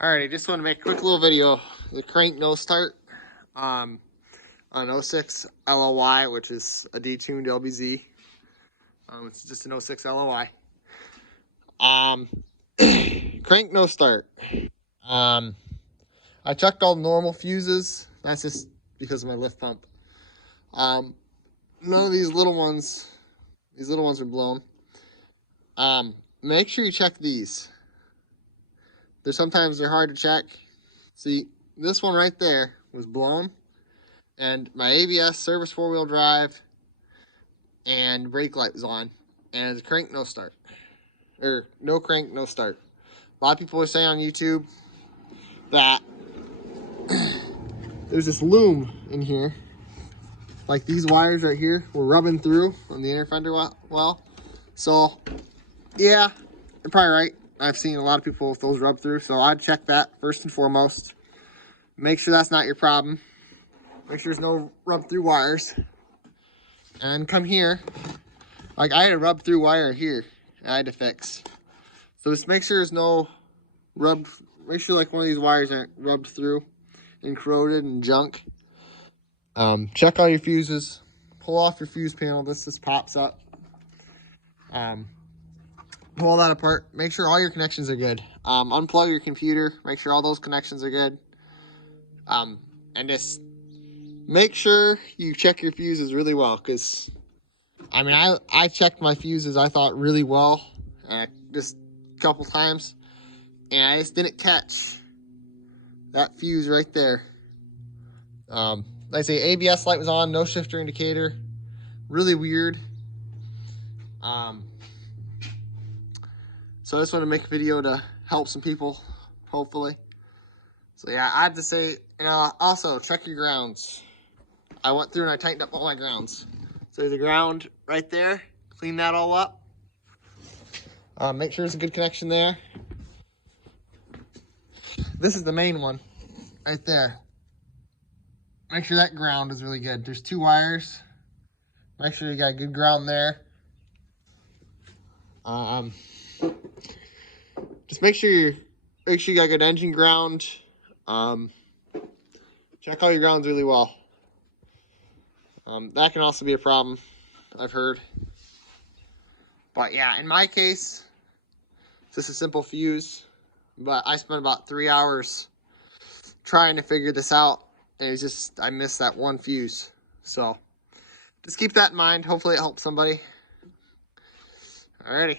Alright, I just want to make a quick little video. The crank no start on 06 LOY, which is a detuned LBZ. It's just an 06 LOY. Crank no start. I checked all normal fuses. That's just because of my lift pump. None of these little ones are blown. Make sure you check these. Sometimes they're hard to check. See, this one right there was blown, and my ABS, service 4-wheel drive, and brake light was on, and the crank no start, or no crank no start. A lot of people are saying on YouTube that there's this loom in here, like these wires right here were rubbing through on the inner fender well. So yeah, you're probably right. I've seen a lot of people with those rub through, so I'd check that first and foremost. Make sure that's not your problem. Make sure there's no rub through wires. And come here, like I had a rub through wire here I had to fix. So just make sure there's no rub, make sure like one of these wires aren't rubbed through and corroded and junk. Check all your fuses, pull off your fuse panel. This pops up. Pull that apart, make sure all your connections are good. Unplug your computer, make sure all those connections are good. And just make sure you check your fuses really well, because I mean I checked my fuses, I thought, really well, just a couple times, and I just didn't catch that fuse right there. Like I say, ABS light was on, no shifter indicator, really weird. So I just want to make a video to help some people, hopefully. So yeah, I have to say, also check your grounds. I went through and I tightened up all my grounds. So there's a ground right there. Clean that all up. Make sure there's a good connection there. This is the main one right there. Make sure that ground is really good. There's 2 wires. Make sure you got a good ground there. Just make sure you got good engine ground. Check all your grounds really well. That can also be a problem, I've heard. But yeah, in my case, it's just a simple fuse. But I spent about 3 hours trying to figure this out, and it was just, I missed that one fuse. So just keep that in mind. Hopefully it helps somebody. Alrighty.